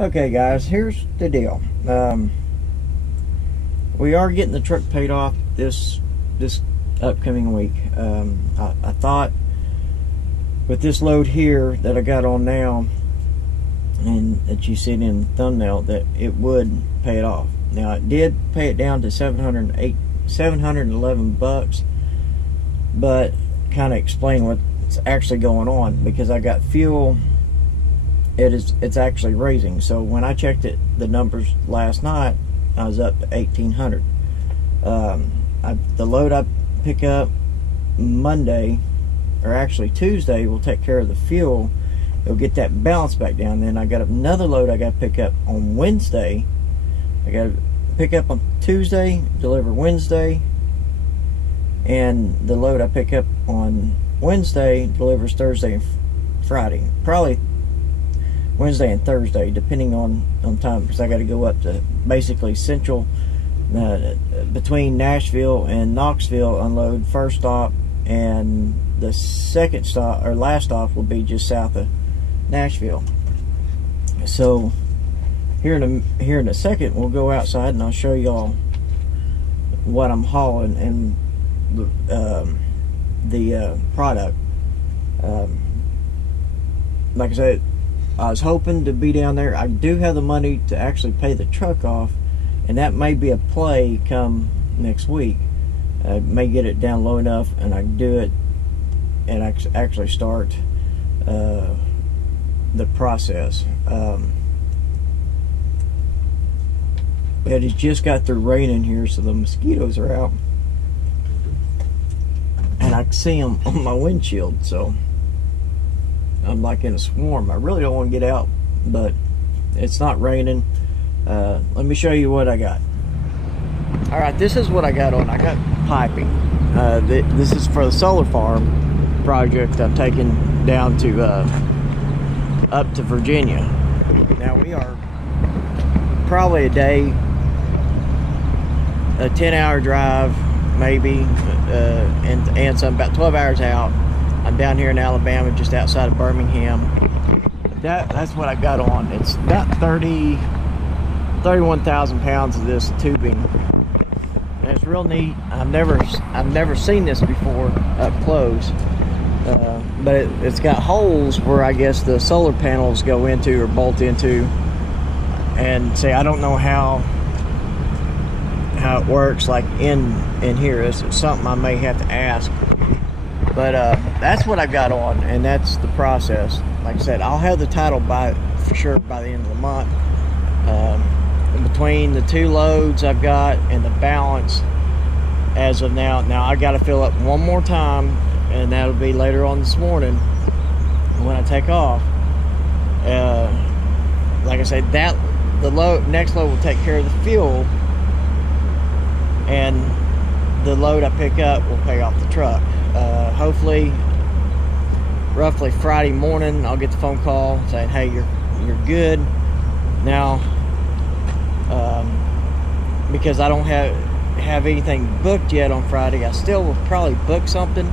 Okay guys, here's the deal. We are getting the truck paid off this upcoming week. I thought with this load here that I got on now and that you see in the thumbnail that it would pay it off. Now it did pay it down to 711 bucks, but kind of explain what's actually going on, because I got fuel. It's actually raising. So when I checked the numbers last night, I was up to 1,800. The load I pick up Monday, or actually Tuesday, will take care of the fuel. It'll get that balance back down. Then I got another load I got to pick up on Wednesday. I got to pick up on Tuesday, deliver Wednesday, and the load I pick up on Wednesday delivers Thursday and Friday. Probably Wednesday and Thursday, depending on time, because I got to go up to basically central, between Nashville and Knoxville, unload first stop, and the second stop or last stop will be just south of Nashville. So here in a second, we'll go outside and I'll show y'all what I'm hauling and the product. Like I said, I was hoping to be down there. I do have the money to actually pay the truck off, and that may be a play come next week. I may get it down low enough and I can do it and actually start the process. It has just got through raining here, so the mosquitoes are out, and I can see them on my windshield, so I'm like in a swarm. I really don't want to get out, but it's not raining. Let me show you what I got. Alright, this is what I got on. I got piping. This is for the solar farm project I'm taking down to up to Virginia. Now we are probably a 10-hour drive maybe, and some about 12 hours out. I'm down here in Alabama, just outside of Birmingham. That's what I got on. It's about 31,000 pounds of this tubing. And it's real neat. I've never seen this before up close. But it's got holes where I guess the solar panels go into or bolt into. And say, I don't know how it works like in here. It's something I may have to ask. But that's what I got on, and that's the process. Like I said, I'll have the title for sure by the end of the month. Between the two loads I've got and the balance as of now. Now I got to fill up one more time, and that'll be later on this morning when I take off. Like I said, the next load will take care of the fuel, and the load I pick up will pay off the truck. Hopefully, roughly Friday morning, I'll get the phone call saying, "Hey, you're good." Now, because I don't have anything booked yet on Friday, I still will probably book something.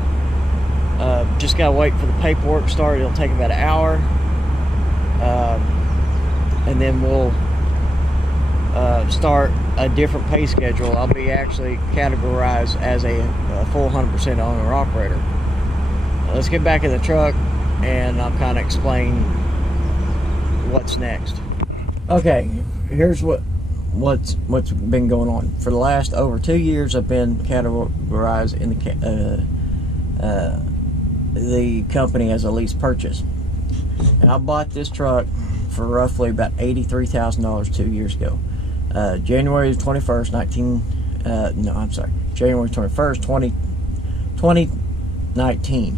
Just gotta wait for the paperwork to start. It'll take about an hour, and then we'll start a different pay schedule. I'll be actually categorized as a full 100% owner operator. Let's get back in the truck and I'll kind of explain what's next. Okay, here's what's been going on. For the last over 2 years, I've been categorized in the company as a lease purchase. And I bought this truck for roughly about $83,000 2 years ago. January 21st, January 21st, 2019.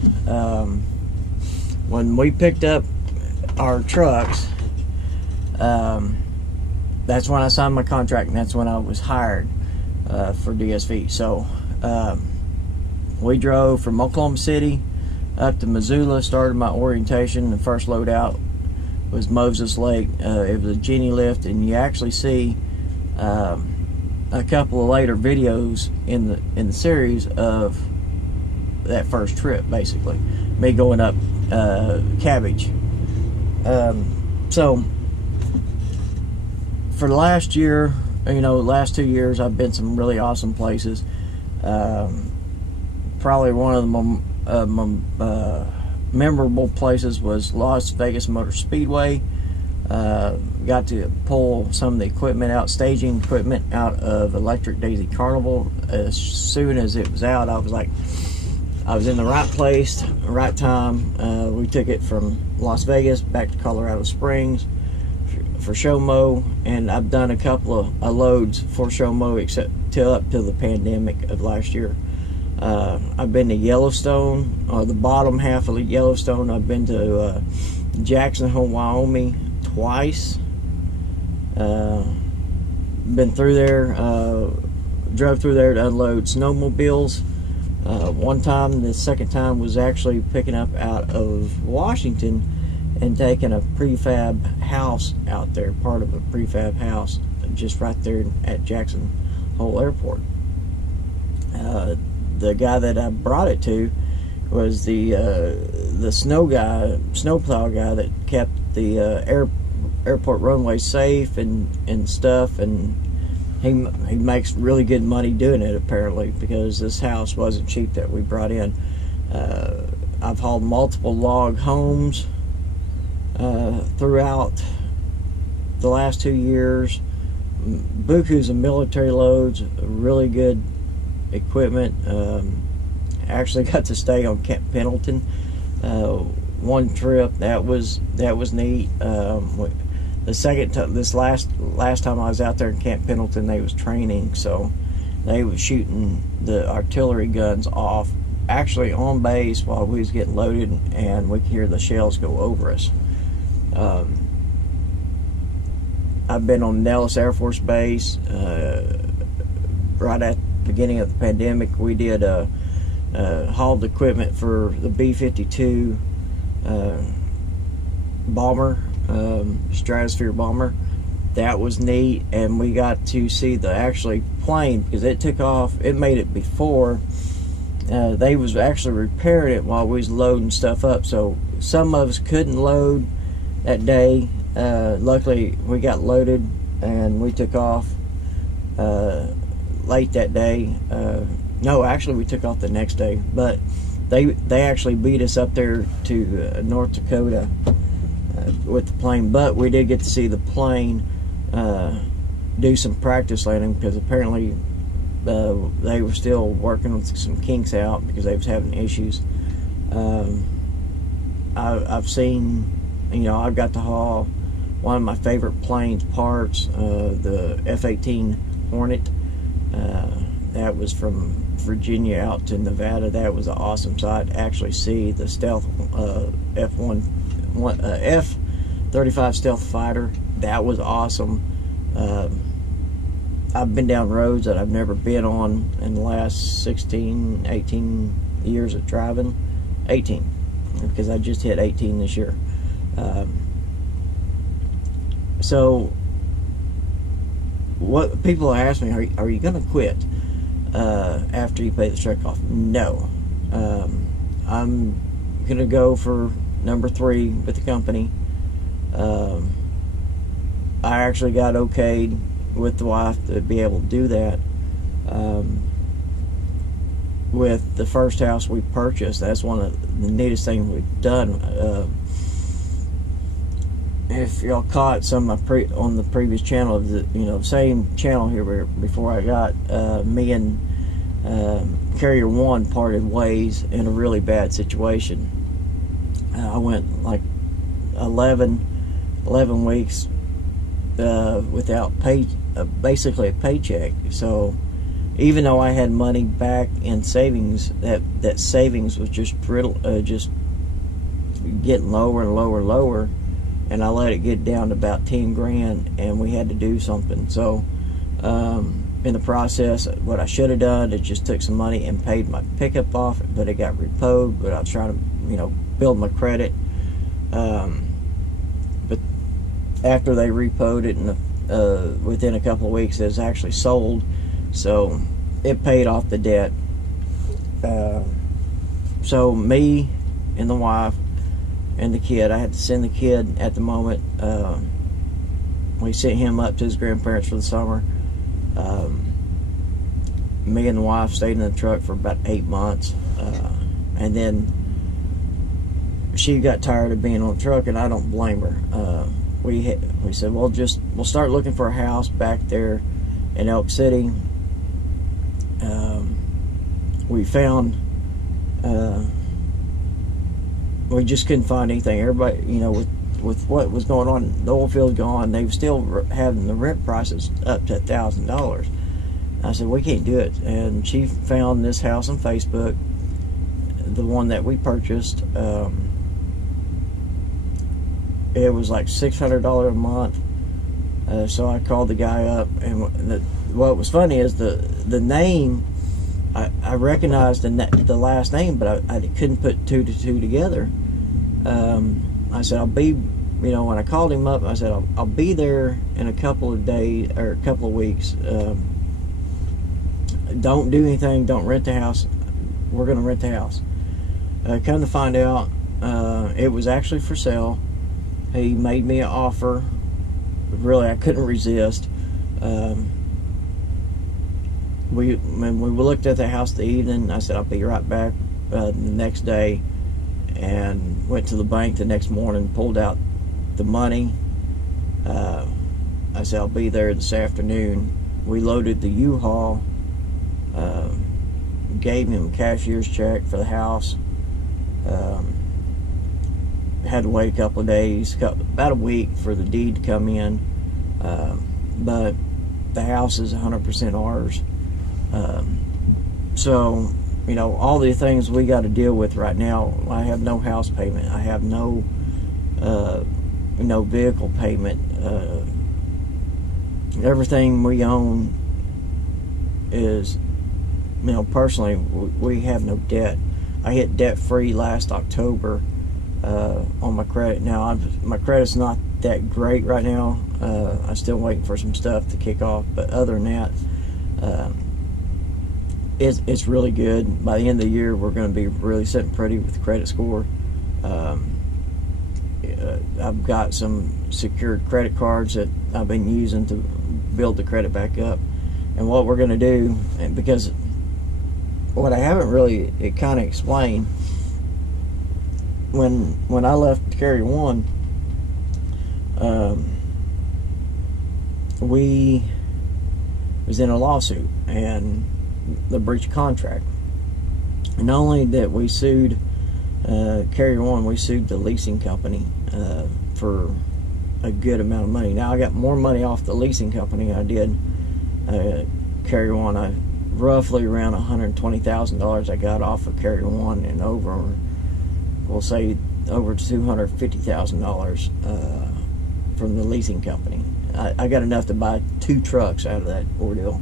When we picked up our trucks, that's when I signed my contract, and that's when I was hired for DSV. So we drove from Oklahoma City up to Missoula, started my orientation. The first load out was Moses Lake. It was a genie lift, and you actually see a couple of later videos in the series of that first trip, basically me going up Cabbage. So for the last year, you know, last 2 years, I've been some really awesome places. Probably one of the memorable places was Las Vegas Motor Speedway. Got to pull some of the equipment out, staging equipment out of Electric Daisy Carnival. As soon as it was out, I was like, I was in the right place, right time. We took it from Las Vegas back to Colorado Springs for Showmo, and I've done a couple of loads for Showmo except up to the pandemic of last year. I've been to Yellowstone, the bottom half of Yellowstone. I've been to Jackson Hole, Wyoming twice. Been through there, drove through there to unload snowmobiles. One time, the second time was actually picking up out of Washington and taking a prefab house out there, part of a prefab house, just right there at Jackson Hole Airport. The guy that I brought it to was the snowplow guy that kept the airport runway safe and stuff, and he makes really good money doing it, apparently, because this house wasn't cheap that we brought in. I've hauled multiple log homes throughout the last 2 years. Bukus of military loads, really good equipment. Actually got to stay on Camp Pendleton one trip. That was neat. The second time, this last time I was out there in Camp Pendleton, they was training, so they was shooting the artillery guns off actually on base while we was getting loaded, and we could hear the shells go over us. I've been on Nellis Air Force Base. Right at the beginning of the pandemic, we did hauled equipment for the B-52 bomber, stratosphere bomber. That was neat, and we got to see the actually plane, because it took off. It made it before they was actually repairing it while we was loading stuff up, so some of us couldn't load that day. Luckily we got loaded and we took off late that day. No, actually we took off the next day, but they actually beat us up there to North Dakota with the plane. But we did get to see the plane do some practice landing, because apparently they were still working with some kinks out because they was having issues. I've seen, you know, I've got to haul one of my favorite planes parts, the F-18 Hornet. That was from Virginia out to Nevada. That was an awesome sight. Actually see the stealth F-35 stealth fighter. That was awesome. I've been down roads that I've never been on in the last 16, 18 years of driving. 18, because I just hit 18 this year. So what people ask me, are you going to quit after you pay the truck off? No. I'm going to go for number 3 with the company. I actually got okayed with the wife to be able to do that. With the first house we purchased, that's one of the neatest things we've done. If y'all caught some of my on the previous channel, of the, you know, same channel here where before I got me and Carrier 1 parted ways in a really bad situation. I went like 11 weeks without basically a paycheck. So even though I had money back in savings, that savings was just just getting lower and lower and lower. And I let it get down to about 10 grand, and we had to do something. So in the process, what I should have done is just took some money and paid my pickup off, but it got repoed. But I was trying to, you know, build my credit. But after they repoed it, and within a couple of weeks, it was actually sold. So it paid off the debt. So me and the wife and the kid, I had to send the kid at the moment we sent him up to his grandparents for the summer. Me and the wife stayed in the truck for about 8 months, and then she got tired of being on the truck, and I don't blame her. We said, we'll start looking for a house back there in Elk City. We found, we just couldn't find anything. Everybody, you know, with what was going on, the oil field gone, they were still having the rent prices up to $1,000. I said, we can't do it. And she found this house on Facebook, the one that we purchased. It was like $600 a month. So I called the guy up, and what was funny is the name, I recognized the last name, but I couldn't put 2 to 2 together. I said, I'll be, you know, when I called him up, I said, I'll be there in a couple of days or a couple of weeks. Don't do anything. Don't rent the house. We're going to rent the house. Come to find out, it was actually for sale. He made me an offer. Really, I couldn't resist. When we looked at the house the evening, I said, I'll be right back the next day, and went to the bank the next morning, pulled out the money. I said, I'll be there this afternoon. We loaded the U-Haul, gave him a cashier's check for the house. Had to wait a couple of days, about a week for the deed to come in, but the house is 100% ours. So, you know, all the things we got to deal with right now. I have no house payment. I have no vehicle payment. Everything we own is, you know, personally, we have no debt. I hit debt free last October on my credit. Now, my credit's not that great right now. I'm still waiting for some stuff to kick off, but other than that, it's really good. By the end of the year, we're going to be really sitting pretty with the credit score. I've got some secured credit cards that I've been using to build the credit back up. And what we're going to do, and because what I haven't really kind of explained, when I left Carrier One, we was in a lawsuit and the breach of contract. And not only that we sued Carrier One, we sued the leasing company for a good amount of money. Now I got more money off the leasing company than I did Carrier One. I roughly around $120,000 I got off of Carrier One, and over, we'll say over $250,000 from the leasing company. I got enough to buy 2 trucks out of that ordeal.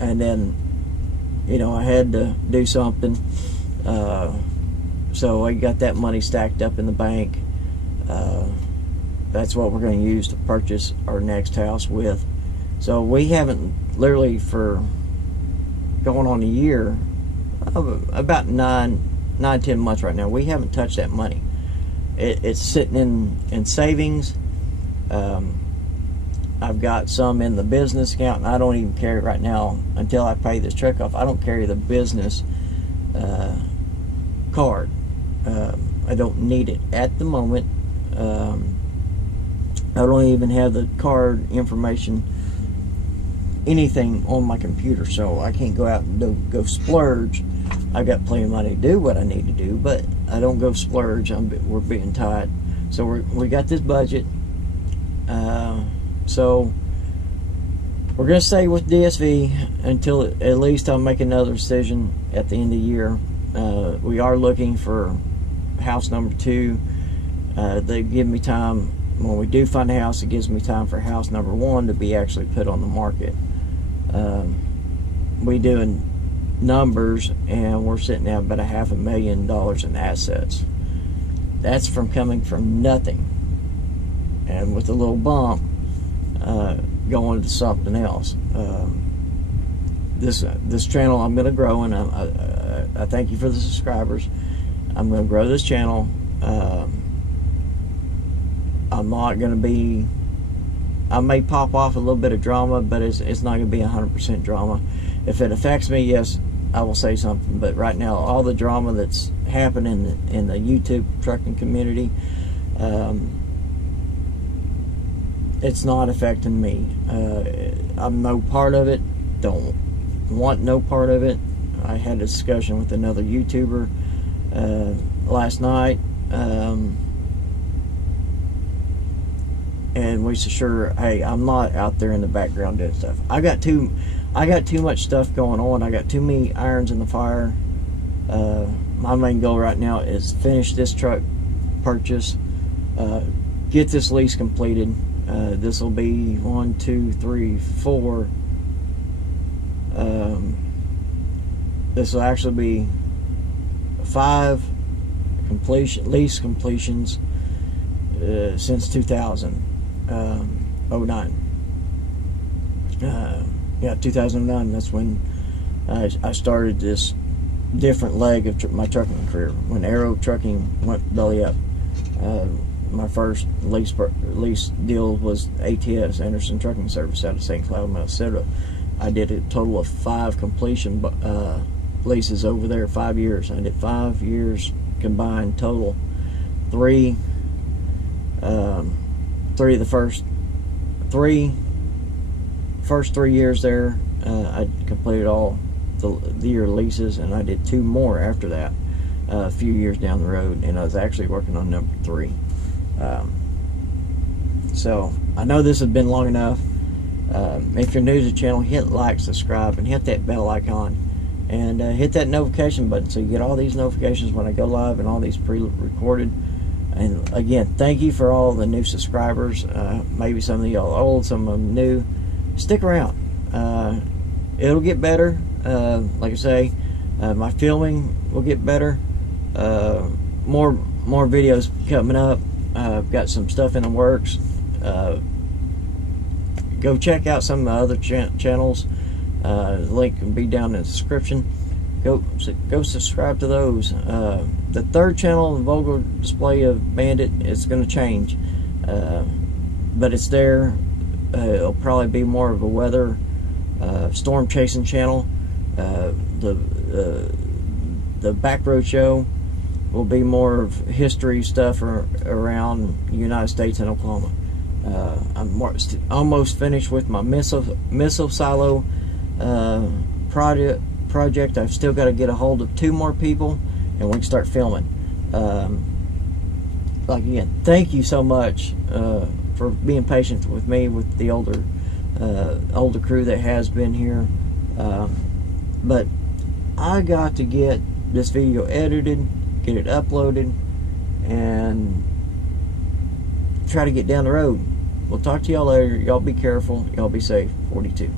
And then, you know, I had to do something. So I got that money stacked up in the bank. That's what we're going to use to purchase our next house with. So we haven't, literally for going on a year, about 9-10 months right now, we haven't touched that money. It's sitting in savings. I've got some in the business account, and I don't even carry it right now until I pay this truck off. I don't carry the business card. I don't need it at the moment. I don't even have the card information, anything on my computer, so I can't go out and go splurge. I've got plenty of money to do what I need to do, but I don't go splurge. We're being tight. So we got this budget. So we're going to stay with DSV until at least I'll make another decision at the end of the year. We are looking for house number 2. They give me time. When we do find a house, it gives me time for house number 1 to be actually put on the market. We doing numbers, and we're sitting at about $500,000 in assets. That's from coming from nothing, and with a little bump, going to something else. This channel I'm going to grow, and I thank you for the subscribers. I'm going to grow this channel. I'm I'm not going to be, I may pop off a little bit of drama, but it's not going to be 100% drama. If it affects me, yes, I will say something. But right now, all the drama that's happening in the YouTube trucking community, it's not affecting me. I'm no part of it. Don't want no part of it. I had a discussion with another YouTuber last night, and we said, sure, hey, I'm not out there in the background doing stuff. I got too much stuff going on. I got too many irons in the fire. My main goal right now is finish this truck purchase, get this lease completed. This will be 1, 2, 3, 4. This will actually be 5 lease completions since 2009. Yeah, 2009. That's when I started this different leg of my trucking career. When Aero Trucking went belly up, my first lease deal was ATS, Anderson Trucking Service, out of St. Cloud, Minnesota. I did a total of 5 completion leases over there, 5 years. I did 5 years combined total. 3 of the first 3 years there, I completed all the year leases, and I did 2 more after that, a few years down the road, and I was actually working on number 3. So I know this has been long enough. If you're new to the channel, hit like, subscribe, and hit that bell icon, and hit that notification button so you get all these notifications when I go live and all these pre-recorded. And again, thank you for all the new subscribers. Maybe some of y'all old, some of them new. Stick around. It'll get better. Like I say, my filming will get better. More videos coming up. I've got some stuff in the works. Go check out some of the other channels. The link can be down in the description. Go subscribe to those. The 3rd channel, the Vulgar Display of Bandit, is going to change, but it's there. It'll probably be more of a weather, storm chasing channel. The Backroad show will be more of history stuff around the United States and Oklahoma. I'm almost finished with my missile silo project. I've still got to get a hold of 2 more people, and we can start filming. Like again, thank you so much for being patient with me, with the older crew that has been here. But I got to get this video edited, get it uploaded, and try to get down the road. We'll talk to y'all later. Y'all be careful. Y'all be safe. 42.